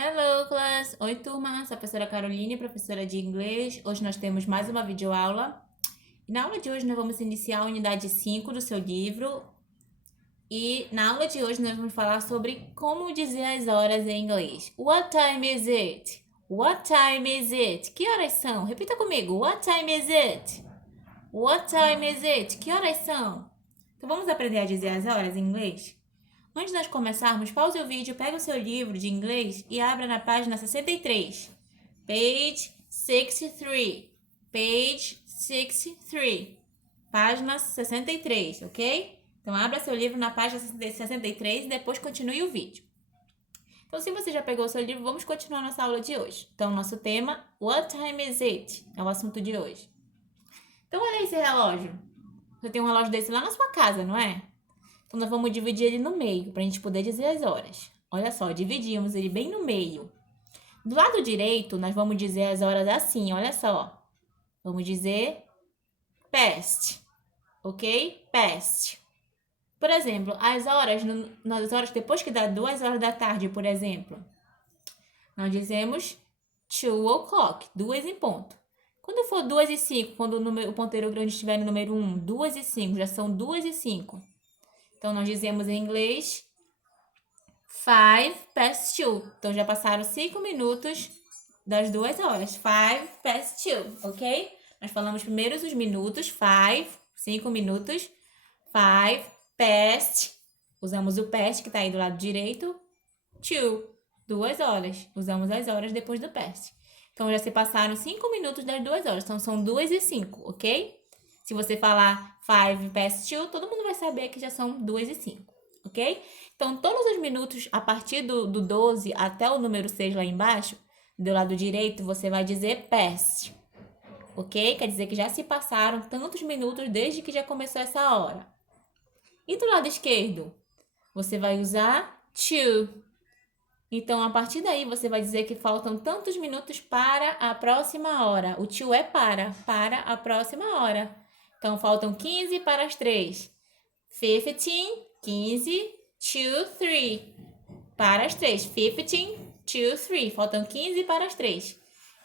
Hello, class! Oi, turma! Sou a professora Caroline, professora de inglês. Hoje nós temos mais uma videoaula. E na aula de hoje nós vamos iniciar a unidade 5 do seu livro. E na aula de hoje nós vamos falar sobre como dizer as horas em inglês. What time is it? What time is it? Que horas são? Repita comigo. What time is it? What time is it? Que horas são? Então vamos aprender a dizer as horas em inglês? Antes de nós começarmos, pause o vídeo, pega o seu livro de inglês e abra na página 63. Page 63. Page 63. Página 63, ok? Então, abra seu livro na página 63 e depois continue o vídeo. Então, se você já pegou o seu livro, vamos continuar nossa aula de hoje. Então, nosso tema, What time is it? É o assunto de hoje. Então, olha esse relógio. Você tem um relógio desse lá na sua casa, não é? Então, nós vamos dividir ele no meio, para a gente poder dizer as horas. Olha só, dividimos ele bem no meio. Do lado direito, nós vamos dizer as horas assim, olha só. Vamos dizer past, ok? Past. Por exemplo, nas horas depois que dá 2 horas da tarde, por exemplo, nós dizemos 2 o'clock, 2 em ponto. Quando for 2 e 5, quando o ponteiro grande estiver no número 1, 2 e 5, já são 2 e 5. Então, nós dizemos em inglês 5 past 2. Então, já passaram 5 minutos das 2 horas. 5 past 2, ok? Nós falamos primeiro os minutos. 5 minutos. 5 past. Usamos o past que está aí do lado direito. 2, 2 horas. Usamos as horas depois do past. Então, já se passaram 5 minutos das 2 horas. Então, são 2 e 5, ok? Se você falar 5 past 2, todo mundo vai saber que já são 2 e 5, ok? Então, todos os minutos, a partir do 12 até o número 6 lá embaixo, do lado direito, você vai dizer past, ok? Quer dizer que já se passaram tantos minutos desde que já começou essa hora. E do lado esquerdo, você vai usar to. Então, a partir daí, você vai dizer que faltam tantos minutos para a próxima hora. O to é para a próxima hora. Então, faltam 15 para as 3. 15 to 3. Para as 3. 15 to 3. Faltam 15 para as 3.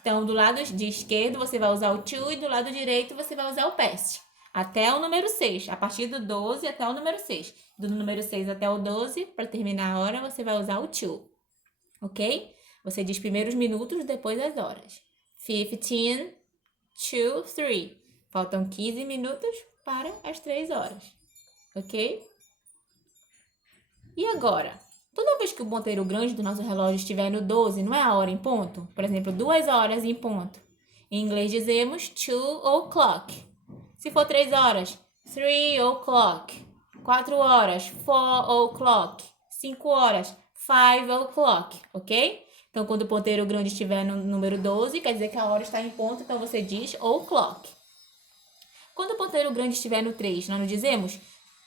Então, do lado de esquerdo, você vai usar o to e do lado direito, você vai usar o past. Até o número 6. A partir do 12 até o número 6. Do número 6 até o 12, para terminar a hora, você vai usar o to. Ok? Você diz primeiro os minutos, depois as horas. 15 to 3. Faltam 15 minutos para as 3 horas, ok? E agora? Toda vez que o ponteiro grande do nosso relógio estiver no 12, não é a hora em ponto? Por exemplo, 2 horas em ponto. Em inglês dizemos 2 o'clock. Se for 3 horas, 3 o'clock. 4 horas, 4 o'clock. 5 horas, 5 o'clock, ok? Então, quando o ponteiro grande estiver no número 12, quer dizer que a hora está em ponto, então você diz o'clock. Quando o ponteiro grande estiver no 3, nós não dizemos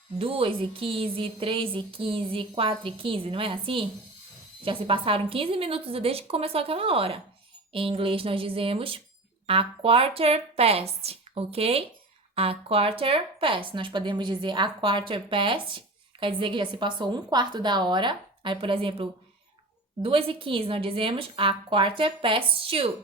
2 e 15, 3 e 15, 4 e 15, não é assim? Já se passaram 15 minutos desde que começou aquela hora. Em inglês nós dizemos a quarter past, ok? A quarter past. Nós podemos dizer a quarter past, quer dizer que já se passou 1/4 da hora. Aí, por exemplo, 2 e 15, nós dizemos a quarter past 2.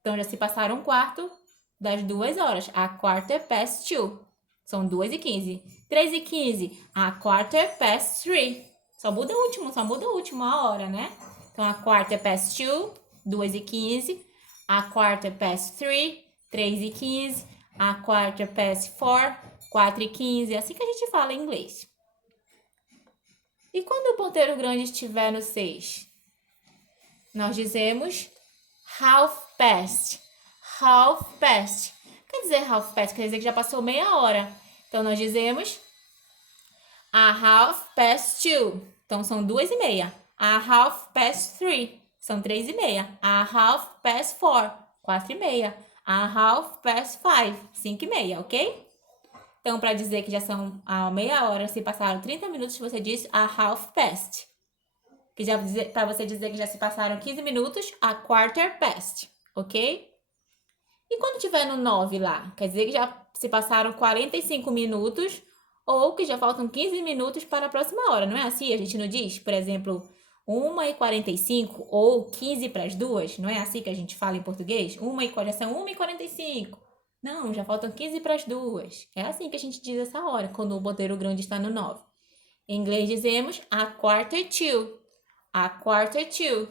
Então, já se passaram 1/4 das 2 horas, a quarter past 2. São 2 e 15. 3 e 15, a quarter past 3. Só muda o último, a hora, né? Então, a quarter past 2, 2 e 15. A quarter past 3, 3 e 15. A quarter past 4, 4 e 15. É assim que a gente fala em inglês. E quando o ponteiro grande estiver no 6? Nós dizemos half past. Half past. Quer dizer half past? Quer dizer que já passou meia hora. Então, nós dizemos a half past 2. Então, são 2 e meia. A half past 3. São 3 e meia. A half past 4. 4 e meia. A half past 5. 5 e meia, ok? Então, para dizer que já são a meia hora, se passaram 30 minutos, você diz a half past. Para você dizer que já se passaram 15 minutos, a quarter past, ok? E quando tiver no 9 lá, quer dizer que já se passaram 45 minutos ou que já faltam 15 minutos para a próxima hora, não é assim? A gente não diz, por exemplo, 1h45 ou 15 para as 2, não é assim que a gente fala em português? Já são 1h45. Não, já faltam 15 para as 2. É assim que a gente diz essa hora, quando o ponteiro grande está no 9. Em inglês dizemos a quarter to. A quarter to.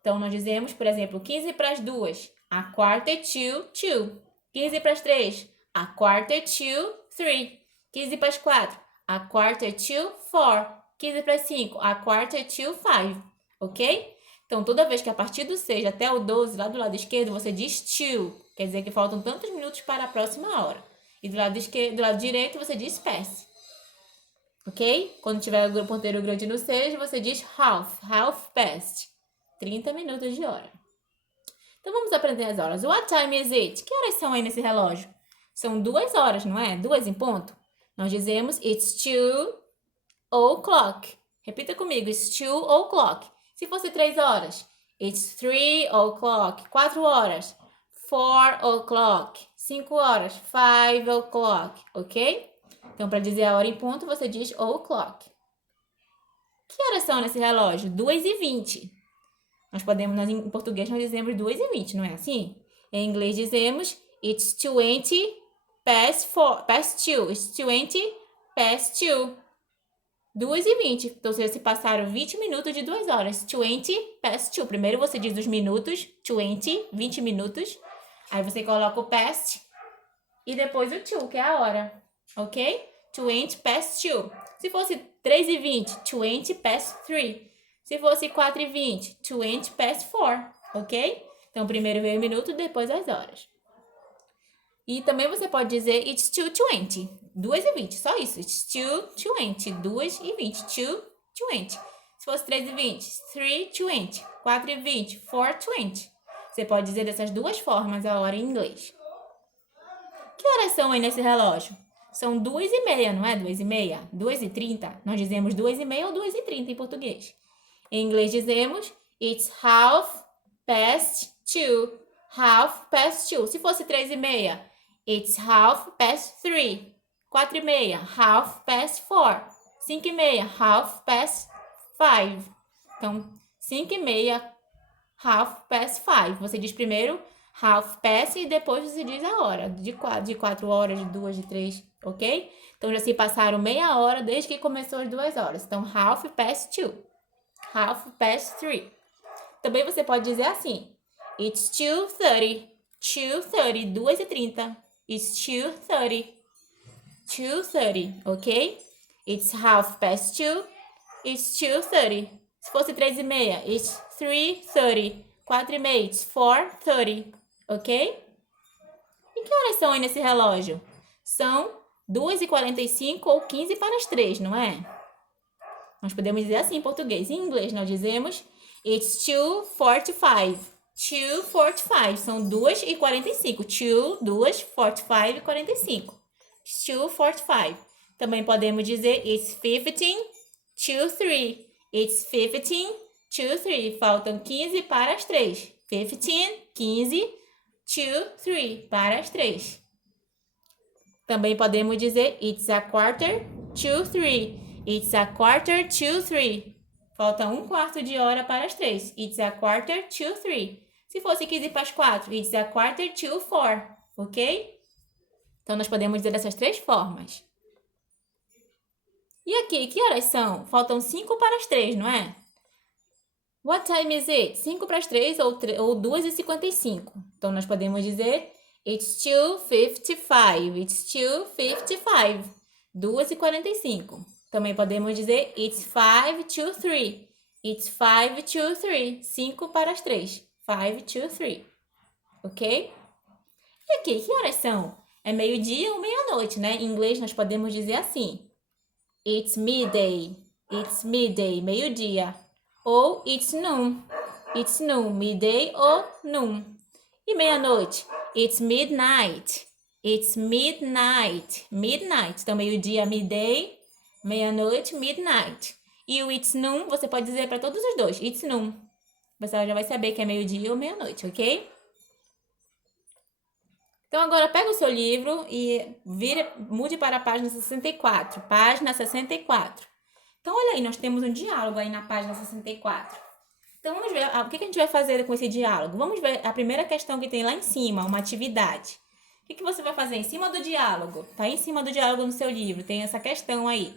Então, nós dizemos, por exemplo, 15 para as 2. A quarter to 2. 15 para as 3. A quarter to 3. 15 para as 4. A quarter to 4. 15 para as 5. A quarter to 5. Ok? Então, toda vez que a partir do 6 até o 12, lá do lado esquerdo, você diz to. Quer dizer que faltam tantos minutos para a próxima hora. E do lado direito, você diz past. Ok? Quando tiver o ponteiro grande no 6, você diz half past. 30 minutos de hora. Então, vamos aprender as horas. What time is it? Que horas são aí nesse relógio? São 2 horas, não é? 2 em ponto. Nós dizemos it's 2 o'clock. Repita comigo, it's 2 o'clock. Se fosse 3 horas, it's 3 o'clock. 4 horas, 4 o'clock. 5 horas, 5 o'clock. Ok? Então, para dizer a hora em ponto, você diz o'clock. Que horas são nesse relógio? 2h20. Em português, nós dizemos 2h20, não é assim? Em inglês, dizemos it's 20 past 2. It's 20 past 2. 2h20. Então, se passaram 20 minutos de 2 horas. 20 past 2. Primeiro você diz os minutos. 20 minutos. Aí você coloca o past e depois o 2, que é a hora. Ok? 20 past 2. Se fosse 3h20, 20 past 3. Se fosse 4h20, 20 past 4. Ok? Então, primeiro veio o minuto, depois as horas. E também você pode dizer it's 2:20. 2h20, só isso. It's 2:20. 2h20. 2:20. Se fosse 3h20, 3:20. 4h20, 4:20. Você pode dizer dessas duas formas a hora em inglês. Que horas são aí nesse relógio? São 2h30, não é? 2h30? 2h30. Nós dizemos 2h30 ou 2h30 em português. Em inglês dizemos it's half past 2. Half past 2. Se fosse 3h30, it's half past 3. 4h30, half past 4. 5h30, half past 5. Então, 5h30, half past 5. Você diz primeiro half past e depois você diz a hora. De 4 horas, de 2, de 3, ok? Então, já se passaram meia hora desde que começou as 2 horas. Então, half past 2. Half past 3. Também você pode dizer assim. It's 2:30. 2:30. 2h30. It's 2:30. 2:30, ok? It's half past 2. It's 2:30. Se fosse 3h30, it's 3:30. 4h30, it's 4:30, ok? E que horas são aí nesse relógio? São 2h45 ou 15 para as 3, não é? Nós podemos dizer assim em português. Em inglês, nós dizemos it's 2:45. 2:45. São 2h45. 2:45 e 45. It's 2:45. Também podemos dizer it's 15 to 3. It's 15 to 3. Faltam 15 para as 3. 15 to 3. Para as 3. Também podemos dizer it's a quarter to 3. It's a quarter to 3. Falta 1/4 de hora para as 3. It's a quarter to 3. Se fosse 15 para as 4, it's a quarter to 4. Ok? Então, nós podemos dizer dessas 3 formas. E aqui, que horas são? Faltam 5 para as 3, não é? What time is it? 5 para as 3 ou 2h55. Então, nós podemos dizer it's 2:55. It's 2:55. 2h45. Também podemos dizer it's 5 to 3. It's 5 to 3. 5 para as 3. 5 to 3. Ok? E aqui, que horas são? É meio-dia ou meia-noite, né? Em inglês, nós podemos dizer assim. It's midday. It's midday. Meio-dia. Ou it's noon. It's noon. Midday ou noon. E meia-noite? It's midnight. It's midnight. Midnight. Então, meio-dia, midday. Meia-noite, midnight. E o it's noon, você pode dizer para todos os dois. It's noon. Você já vai saber que é meio-dia ou meia-noite, ok? Então, agora pega o seu livro e mude para a página 64. Página 64. Então, olha aí, nós temos um diálogo aí na página 64. Então, vamos ver o que a gente vai fazer com esse diálogo. Vamos ver a primeira questão que tem lá em cima, uma atividade. O que você vai fazer em cima do diálogo? Tá em cima do diálogo no seu livro, tem essa questão aí.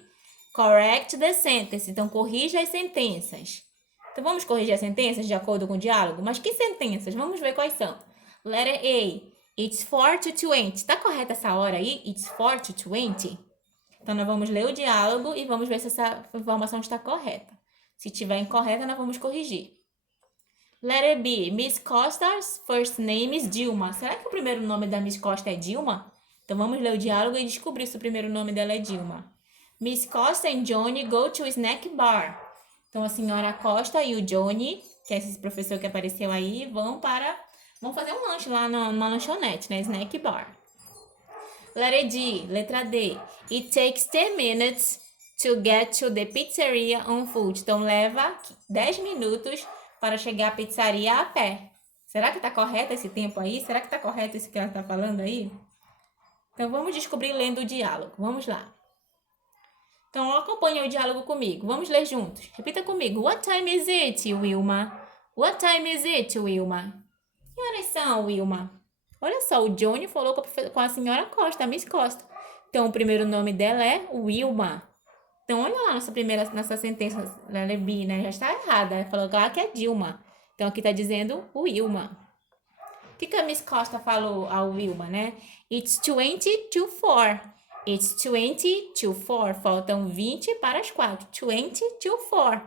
Correct the sentence. Então, corrija as sentenças. Então, vamos corrigir as sentenças de acordo com o diálogo? Mas que sentenças? Vamos ver quais são. Letter A. It's 4 to 20. Tá correta essa hora aí? It's 4 to 20? Então, nós vamos ler o diálogo e vamos ver se essa informação está correta. Se estiver incorreta, nós vamos corrigir. Letter B. Miss Costa's first name is Dilma. Será que o primeiro nome da Miss Costa é Dilma? Então, vamos ler o diálogo e descobrir se o primeiro nome dela é Dilma. Miss Costa and Johnny go to a snack bar. Então, a senhora Costa e o Johnny, que é esse professor que apareceu aí, vão fazer um lanche lá numa lanchonete, né? Snack bar. Letra D. It takes 10 minutes to get to the pizzeria on foot. Então, leva 10 minutos para chegar à pizzaria a pé. Será que está correto esse tempo aí? Será que está correto isso que ela está falando aí? Então, vamos descobrir lendo o diálogo. Vamos lá. Então, acompanhe o diálogo comigo. Vamos ler juntos. Repita comigo. What time is it, Wilma? What time is it, Wilma? Que horas são, Wilma? Olha só, o Johnny falou com a senhora Costa, a Miss Costa. Então, o primeiro nome dela é Wilma. Então, olha lá nossa sentença, letra B, né? Já está errada. Ela falou lá que é Dilma. Então, aqui está dizendo Wilma. O que a Miss Costa falou ao Wilma, né? It's 20 to 4. It's 20 to 4. Faltam 20 para as 4. 20 to 4.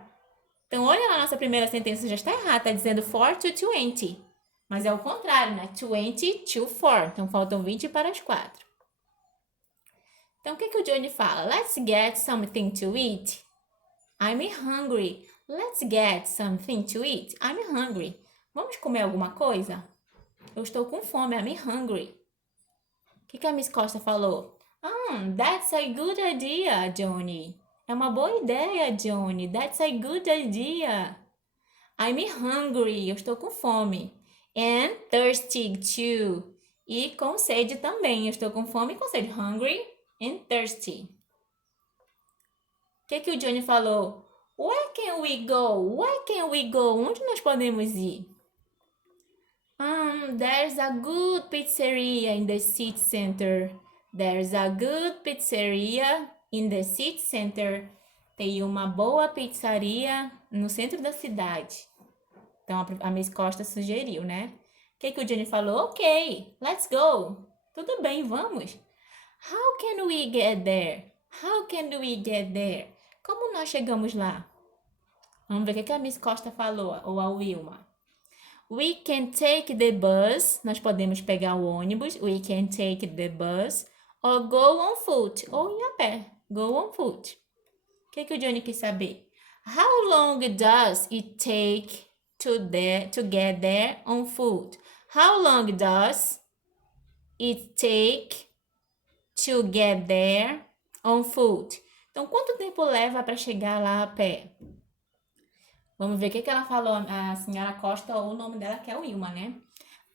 Então, olha lá, a nossa primeira sentença já está errada. Está dizendo 4 to 20. Mas é o contrário, né? 20 to 4. Então, faltam 20 para as 4. Então, o que o Johnny fala? Let's get something to eat. I'm hungry. Let's get something to eat. I'm hungry. Vamos comer alguma coisa? Eu estou com fome. I'm hungry. O que a Miss Costa falou? That's a good idea, Johnny. É uma boa ideia, Johnny. That's a good idea. I'm hungry. Eu estou com fome. And thirsty too. E com sede também. Eu estou com fome e com sede. Hungry and thirsty. O que o Johnny falou? Where can we go? Where can we go? Onde nós podemos ir? There's a good pizzeria in the city center. There's a good pizzeria in the city center. Tem uma boa pizzaria no centro da cidade. Então, a Miss Costa sugeriu, né? O que o Johnny falou? Ok, let's go. Tudo bem, vamos. How can we get there? How can we get there? Como nós chegamos lá? Vamos ver o que a Miss Costa falou, ou a Wilma. We can take the bus. Nós podemos pegar o ônibus. We can take the bus. Or go on foot. Ou ir a pé. Go on foot. O que o Johnny quis saber? How long does it take to get there on foot? How long does it take to get there on foot? Então, quanto tempo leva para chegar lá a pé? Vamos ver o que ela falou, a senhora Costa, ou o nome dela que é Wilma, né?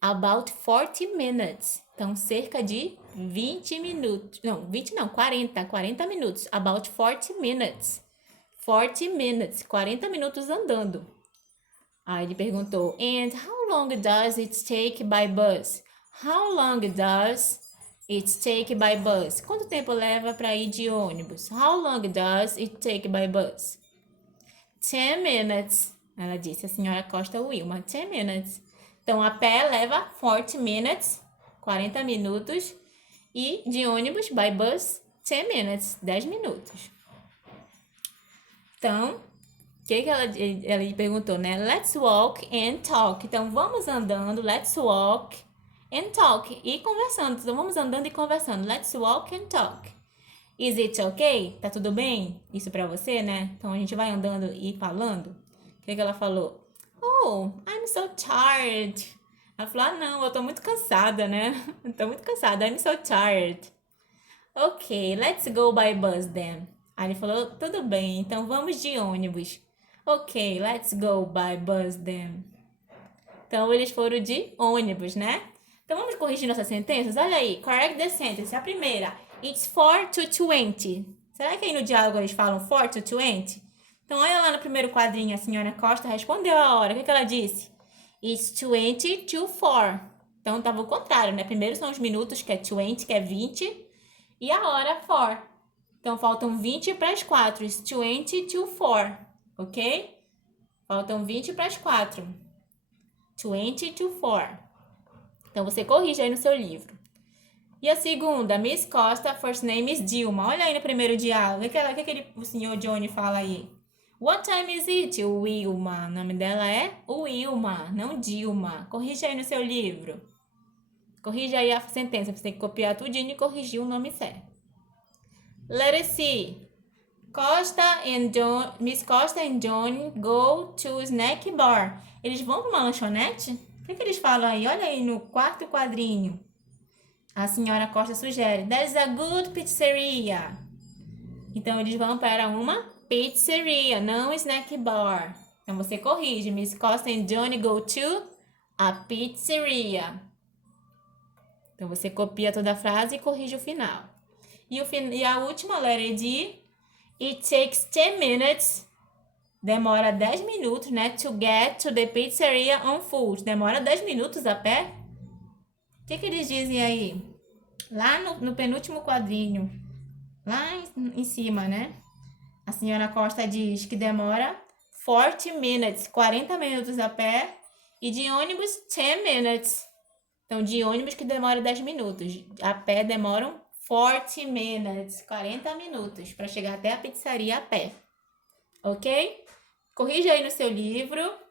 About 40 minutes. Então, cerca de 20 minutos. Não, 20 não, 40 minutos. About 40 minutes. 40 minutes, 40 minutos andando. Aí ele perguntou, and how long does it take by bus? How long does it take by bus? Quanto tempo leva para ir de ônibus? How long does it take by bus? 10 minutes, ela disse, a senhora Costa Wilma, 10 minutes. Então, a pé leva 40 minutes, 40 minutos, e de ônibus, by bus, 10 minutes, 10 minutos. Então, o que ela perguntou, né? Let's walk and talk. Então, vamos andando, let's walk and talk. E conversando, então vamos andando e conversando. Let's walk and talk. Is it okay? Tá tudo bem? Isso pra você, né? Então, a gente vai andando e falando. O que ela falou? Oh, I'm so tired. Ela falou, não, eu tô muito cansada, né? Eu tô muito cansada, I'm so tired. Ok, let's go by bus then. Aí ele falou, tudo bem, então vamos de ônibus. Ok, let's go by bus then. Então, eles foram de ônibus, né? Então, vamos corrigir nossas sentenças? Olha aí, correct the sentence. A primeira, it's 4 to 20. Será que aí no diálogo eles falam 4 to 20? Então, olha lá no primeiro quadrinho, a senhora Costa respondeu a hora. O que ela disse? It's 20 to 4. Então, estava o contrário, né? Primeiro são os minutos, que é 20, que é 20. E a hora, 4. Então, faltam 20 para as 4. It's 20 to 4. Ok? Faltam 20 para as 4. 20 to 4. Então, você corrige aí no seu livro. E a segunda, Miss Costa, first name is Dilma. Olha aí no primeiro diálogo. O que o senhor Johnny fala aí? What time is it, Wilma? O nome dela é Wilma, não Dilma. Corrige aí no seu livro. Corrige aí a sentença. Você tem que copiar tudinho e corrigir o nome certo. Let us see. Miss Costa and John go to snack bar. Eles vão para uma lanchonete? O que eles falam aí? Olha aí no quarto quadrinho. A senhora Costa sugere. There's a good pizzeria. Então, eles vão para uma pizzeria, não snack bar. Então, você corrige. Miss Costa and Johnny go to a pizzeria. Então, você copia toda a frase e corrige o final. E a última, letra D. It takes 10 minutes. Demora 10 minutos, né? To get to the pizzeria on foot. Demora 10 minutos a pé. O que eles dizem aí? Lá no penúltimo quadrinho. Lá em cima, né? A senhora Costa diz que demora 40 minutes. 40 minutos a pé. E de ônibus, 10 minutes. Então, de ônibus que demora 10 minutos. A pé demoram 40 minutes. 40 minutos para chegar até a pizzaria a pé. Ok? Corrija aí no seu livro.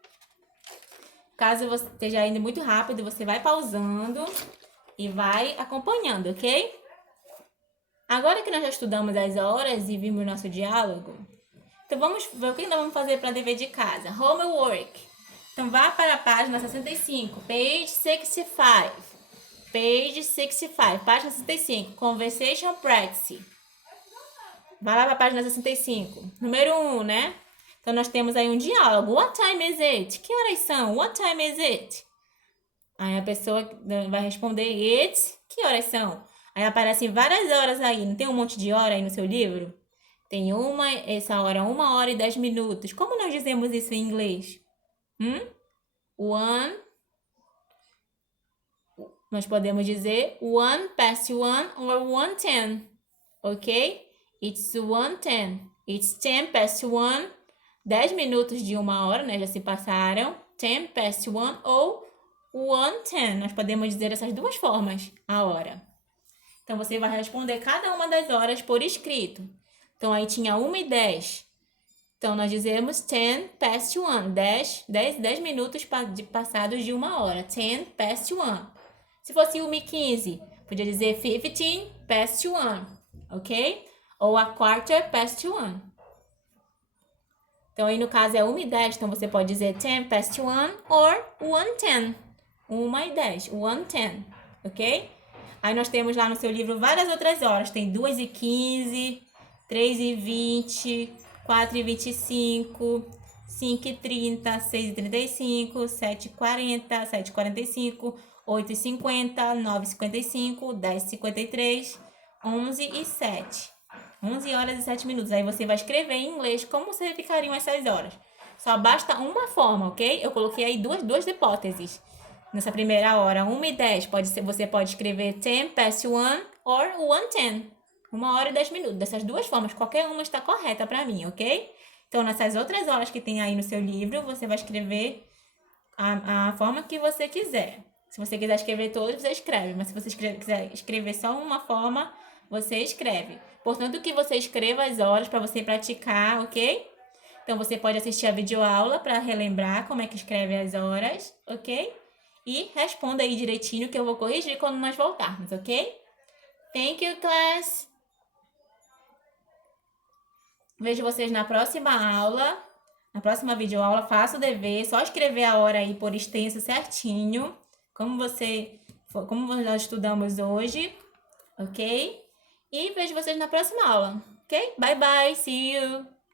Caso você esteja indo muito rápido, você vai pausando e vai acompanhando, ok? Agora que nós já estudamos as horas e vimos nosso diálogo, então vamos ver o que nós vamos fazer para dever de casa. Homework. Então vá para a página 65, page 65. Page 65, página 65, Conversation Practice. Vai lá para a página 65. Número 1, né? Então, nós temos aí um diálogo. What time is it? Que horas são? What time is it? Aí a pessoa vai responder it. Que horas são? Aí aparecem várias horas aí. Não tem um monte de hora aí no seu livro? Tem essa hora, 1 hora e 10 minutos. Como nós dizemos isso em inglês? Nós podemos dizer 1 past 1 or 1:10. Ok? It's 1:10. It's 10 past 1. 10 minutos de 1 hora, né? Já se passaram. 10 past 1 ou 1:10. Nós podemos dizer essas duas formas, a hora. Então, você vai responder cada uma das horas por escrito. Então, aí tinha 1:10. Então, nós dizemos 10 past 1. 10 minutos passados de 1 hora. 10 past 1. Se fosse 1:15, podia dizer 15 past 1. Ok? Ou a quarter past 1. Então, aí no caso é 1:10, então você pode dizer 10 past 1 or 1:10. 1:10, 1:10, ok? Aí nós temos lá no seu livro várias outras horas. Tem 2:15, 3:20, 4:25, 5:30, 6:35, 7:40, 7:45, 8:50, 9:55, 10:53, 11:07. 11 horas e 7 minutos. Aí você vai escrever em inglês como você ficariam essas horas. Só basta uma forma, ok? Eu coloquei aí duas hipóteses. Nessa primeira hora, 1:10, você pode escrever 10 past 1 or 1:10. 1 hora e 10 minutos. Dessas duas formas, qualquer uma está correta para mim, ok? Então, nessas outras horas que tem aí no seu livro, você vai escrever a forma que você quiser. Se você quiser escrever todas, você escreve. Mas se você quiser escrever só uma forma, você escreve. Portanto, que você escreva as horas para você praticar, ok? Então, você pode assistir a videoaula para relembrar como é que escreve as horas, ok? E responda aí direitinho que eu vou corrigir quando nós voltarmos, ok? Thank you, class! Vejo vocês na próxima aula, na próxima videoaula. Faça o dever, só escrever a hora aí por extenso certinho, como nós estudamos hoje, ok? E vejo vocês na próxima aula, ok? Bye, bye, see you!